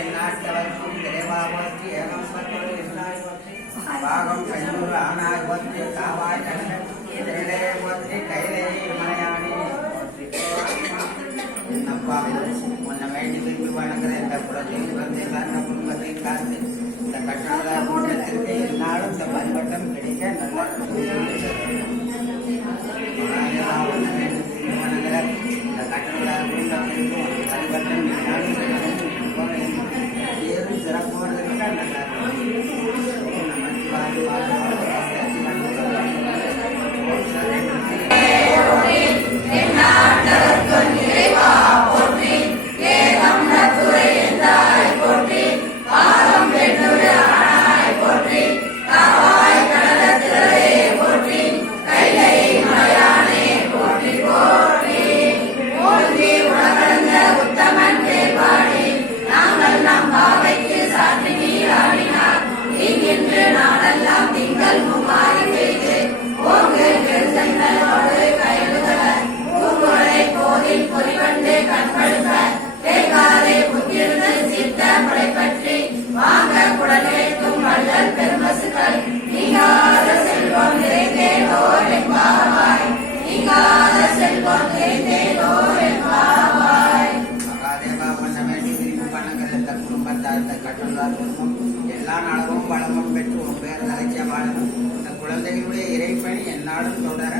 எந்நாட்டவர்க்கும் இறைவாவோற்றி ஏகம்பத்தோடு இருந்தாய் போற்றி பாகம் கையூர் ஆனாய் போற்றி காவாய் கண்ணன் திரளையை போற்றி கையிலேயே மலையாணி போற்றி அப்பா உன்னை வேண்டி விரும்பி வணங்குற இந்த குலத்தில் வந்து எல்லா குடும்பத்தை காத்து இந்த கட்டண கூட்டத்திற்கு என்னாலும் இந்த பரிவட்டம் கிடைக்க நல்ல வணங்குற இந்த கட்டண கூட்டத்திற்கு பரிவட்டம் ஏறும் சிறப்போடு இருக்க நல்லா எல்லா நாளும் வளமும் பெற்று உன் பேர் நிலைக்க வாழணும். இந்த குழந்தைகளுடைய இறைப்பணி என்னாலும் தொடர